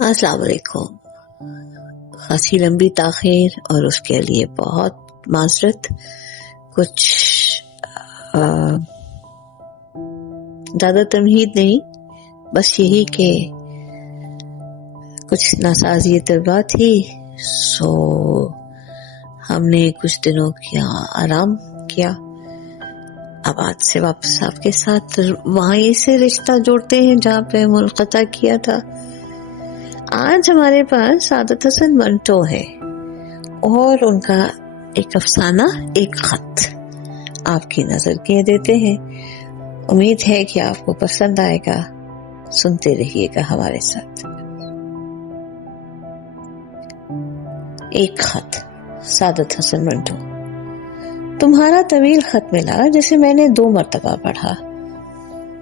अस्सलाम वालेकुम। खासी लंबी ताखीर और उसके लिए बहुत माजरत। कुछ ज़्यादा तमहीद नहीं, बस यही कि कुछ नासाज़ी तलबा थी, सो हमने कुछ दिनों का आराम किया। अब आज से वापस आपके साथ वहीं से रिश्ता जोड़ते हैं जहाँ पे मुनक़ता किया था। आज हमारे पास सादत हसन मंटो है और उनका एक अफसाना, एक खत आपकी नजर के देते हैं। उम्मीद है कि आपको पसंद आएगा, सुनते रहिएगा हमारे साथ। एक खत, सादत हसन मंटो। तुम्हारा तवील खत मिला जिसे मैंने 2 मरतबा पढ़ा।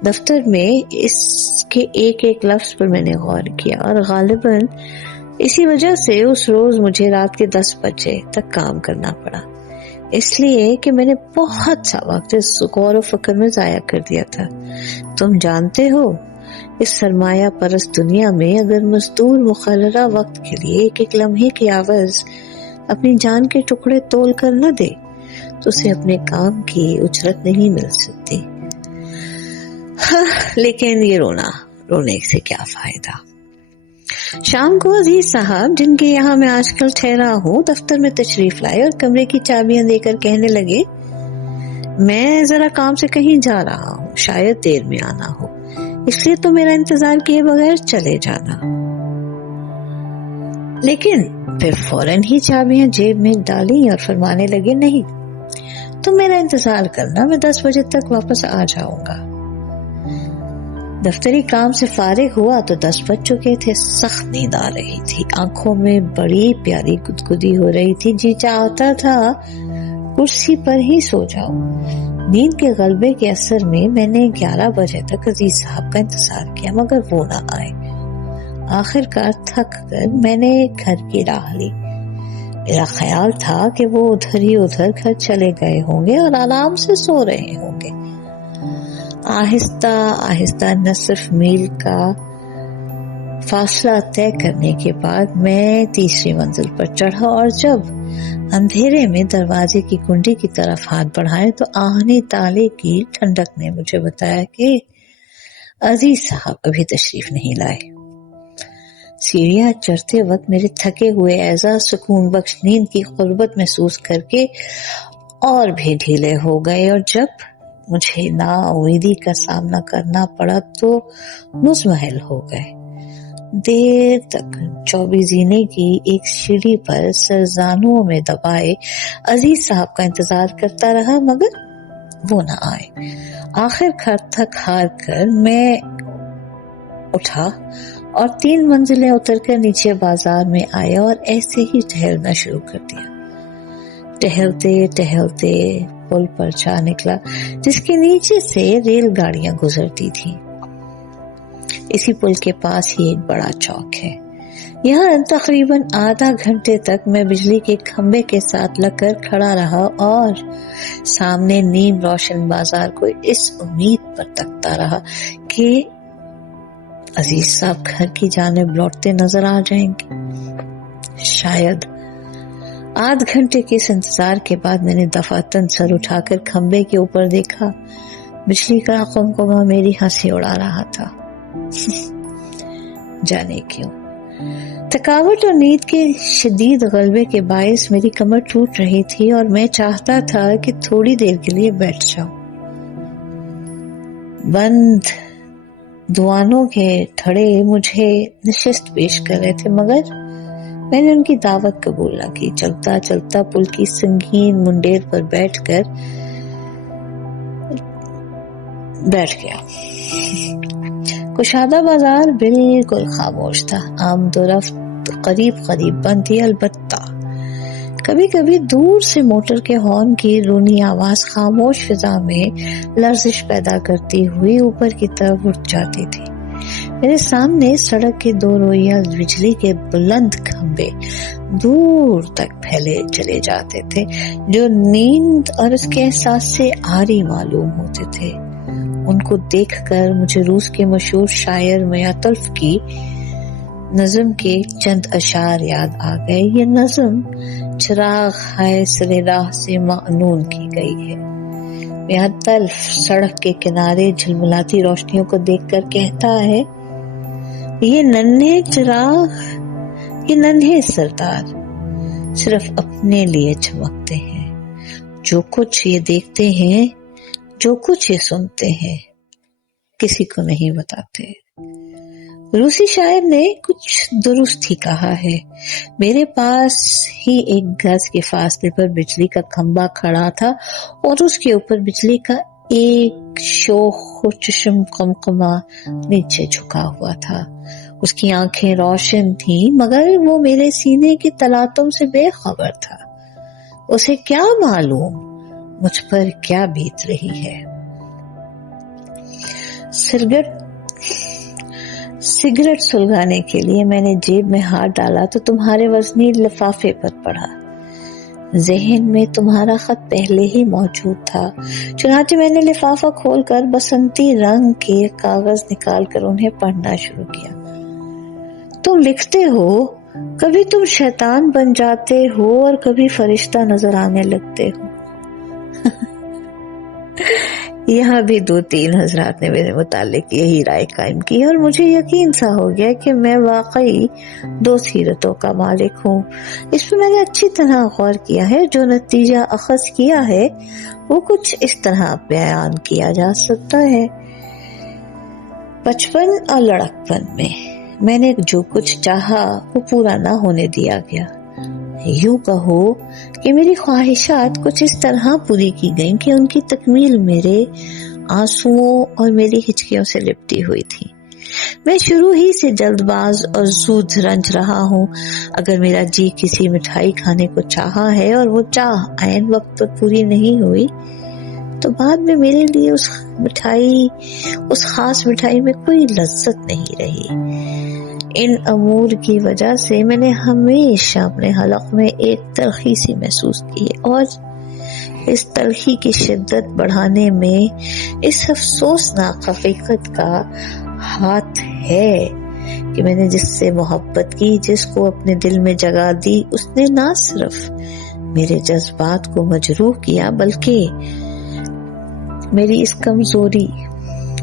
दफ्तर में इसके एक एक लफ्ज पर मैंने गौर किया और गालिबन इसी वजह से उस रोज मुझे रात के 10 बजे तक काम करना पड़ा, इसलिए कि मैंने बहुत सा वक्त इस गौर व फिक्र में जाया कर दिया था। तुम जानते हो, इस सरमाया परस्त दुनिया में अगर मजदूर मुकर्ररा वक्त के लिए एक एक लम्हे की आवाज अपनी जान के टुकड़े तोल कर न दे तो उसे अपने काम की उजरत नहीं मिल सकती। हाँ, लेकिन ये रोने से क्या फायदा। शाम को अजीज साहब, जिनके यहाँ मैं आजकल ठहरा हूँ, दफ्तर में तशरीफ लाए और कमरे की चाबियां देकर कहने लगे, मैं जरा काम से कहीं जा रहा हूँ, शायद देर में आना हो, इसलिए तो मेरा इंतजार किए बगैर चले जाना। लेकिन फिर फौरन ही चाबियां जेब में डाली और फरमाने लगे, नहीं, तुम मेरा इंतजार करना, मैं 10 बजे तक वापस आ जाऊंगा। दफ्तरी काम से फारिग हुआ तो 10 बज चुके थे। सख्त नींद आ रही थी, आंखों में बड़ी प्यारी गुदगुदी हो रही थी। जी चाहता था कुर्सी पर ही सो जाऊं। नींद के गलबे के असर में मैंने 11 बजे तक अजीज साहब का इंतजार किया, मगर वो ना आए। आखिरकार थक कर मैंने घर की राह ली। मेरा ख्याल था कि वो उधर घर चले गए होंगे और आराम से सो रहे होंगे। आहिस्ता आहिस्ता निसफ मील का फासला तय करने के बाद मैं तीसरी मंजिल पर चढ़ा और जब अंधेरे में दरवाजे की कुंडी की तरफ हाथ बढ़ाए तो आहनी ताले की ठंडक ने मुझे बताया कि अजीज साहब अभी तशरीफ नहीं लाए। सीढ़ियां चढ़ते वक्त मेरे थके हुए एज़ा सुकून बख्श नींद की गुर्बत महसूस करके और भी ढीले हो गए और जब मुझे नाउमीदी का सामना करना पड़ा तो मुज़महल हो गए। देर तक चौबीजीने की एक सीढ़ी पर सरजानुओं में दबाए अजीज साहब का इंतजार करता रहा, मगर वो न आए। आखिरकार थक हार कर मैं उठा और 3 मंजिलें उतरकर नीचे बाजार में आया और ऐसे ही टहलना शुरू कर दिया। टहलते टहलते पुल पर जा निकला जिसके नीचे से रेलगाड़ियां गुजरती थी। इसी पुल के पास ही एक बड़ा चौक है। यहाँ तकरीबन आधा घंटे तक मैं बिजली के खंबे के साथ लगकर खड़ा रहा और सामने नीम रोशन बाजार को इस उम्मीद पर तकता रहा कि अजीज साहब घर की जानिब लौटते नजर आ जाएंगे। शायद आध घंटे के इस इंतजार के बाद मैंने दफातन सर उठाकर खंबे के ऊपर देखा। बिजली का कुमकुमा मेरी हंसी उड़ा रहा था। जाने क्यों, थकावट और नींद के शदीद गलबे के बायस मेरी कमर टूट रही थी और मैं चाहता था कि थोड़ी देर के लिए बैठ जाऊं। बंद दुआनों के थड़े मुझे नशिस्त पेश कर रहे थे, मगर मैंने उनकी दावत कबूल न की। चलता चलता पुल की संगीन मुंडेर पर बैठ गया। कुशादा बाजार बिल्कुल खामोश था। आमदोरफ्त करीब बंद थी। अलबत्ता कभी कभी दूर से मोटर के हॉर्न की रूनी आवाज खामोश फिजा में लर्जिश पैदा करती हुई ऊपर की तरफ उठ जाती थी। मेरे सामने सड़क के 2 रोइया बिजली के बुलंद खंबे दूर तक फैले चले जाते थे, जो नींद और उसके एहसास से आरी मालूम होते थे। उनको देखकर मुझे रूस के मशहूर शायर मियां तुल्फ की नज़म के चंद अशार याद आ गए। ये नज़म चिराग है सिरे राह से मानून की गई है। यहाँ तल्फ सड़क के किनारे झिलमिलाती रोशनियों को देखकर कहता है, ये नन्हे चिराग, ये नन्हे सरदार सिर्फ अपने लिए चमकते हैं। जो कुछ ये देखते हैं, जो कुछ ये सुनते हैं, किसी को नहीं बताते। रूसी शायर ने कुछ दुरुस्त ही कहा है। मेरे पास ही एक गज के फासले पर बिजली का खंभा खड़ा था और उसके ऊपर बिजली का एक शोख चश्म कमकमा नीचे झुका हुआ था। उसकी आंखें रोशन थी, मगर वो मेरे सीने की तलातुम से बेखबर था। उसे क्या मालूम मुझ पर क्या बीत रही है। सिगरेट सुलगाने के लिए मैंने जेब में हाथ डाला तो तुम्हारे वजनी लिफाफे पर पड़ा। जहन में तुम्हारा खत पहले ही मौजूद था, चुनांचे मैंने लिफाफा खोलकर बसंती रंग के कागज निकालकर उन्हें पढ़ना शुरू किया। तुम लिखते हो, कभी तुम शैतान बन जाते हो और कभी फरिश्ता नजर आने लगते हो। यहाँ भी 2-3 हजरात ने मेरे मुतालिक यही राय कायम की और मुझे यकीन सा हो गया कि मैं वाकई 2 सीरतों का मालिक हूँ। इस पर मैंने अच्छी तरह गौर किया है। जो नतीजा अखज़ किया है वो कुछ इस तरह बयान किया जा सकता है। बचपन और लड़कपन में मैंने जो कुछ चाहा वो पूरा ना होने दिया गया। यूं कहो कि मेरी ख्वाहिशात कुछ इस तरह पूरी की गईं कि उनकी तकमील मेरे आंसुओं और मेरी हिचकियों से लिपटी हुई थी। मैं शुरू ही से जल्दबाज और ज़ूद रंज रहा हूँ। अगर मेरा जी किसी मिठाई खाने को चाहा है और वो चाह ऐन वक्त पर पूरी नहीं हुई, तो बाद में मेरे लिए उस खास मिठाई में कोई लज्जत नहीं रही। इन अमूर की वजह से मैंने हमेशा अपने हलक में एक तलखी सी महसूस की है और इस तलखी की शिद्दत बढ़ाने में इस अफसोसनाक हकीकत का हाथ है कि मैंने जिससे मोहब्बत की, जिसको अपने दिल में जगह दी, उसने ना सिर्फ मेरे जज्बात को मजरूह किया बल्कि मेरी इस कमजोरी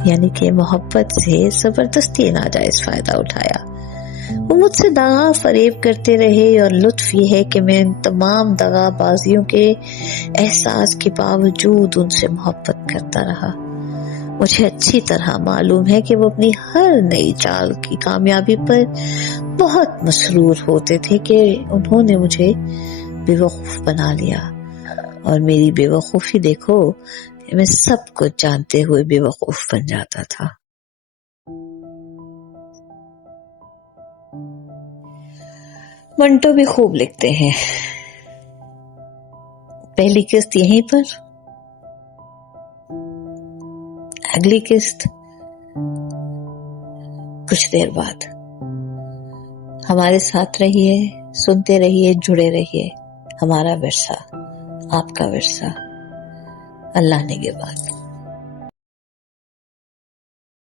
यानी कि मोहब्बत से जबरदस्ती नाजायज फायदा उठाया। वो मुझसे दगा फरेब करते रहे और लुत्फ ये है कि मैं इन तमाम दगाबाजियों के एहसास के बावजूद उनसे मोहब्बत करता रहा। मुझे अच्छी तरह मालूम है कि वो अपनी हर नई चाल की कामयाबी पर बहुत मसरूर होते थे कि उन्होंने मुझे बेवकूफ बना लिया। और मेरी बेवकूफी देखो, मैं सब कुछ जानते हुए बेवकूफ बन जाता था। मंटो भी खूब लिखते हैं। पहली किस्त यहीं पर, अगली किस्त कुछ देर बाद। हमारे साथ रहिए, सुनते रहिए, जुड़े रहिए। हमारा विरसा, आपका विरसा। अल्लाह निगहबान।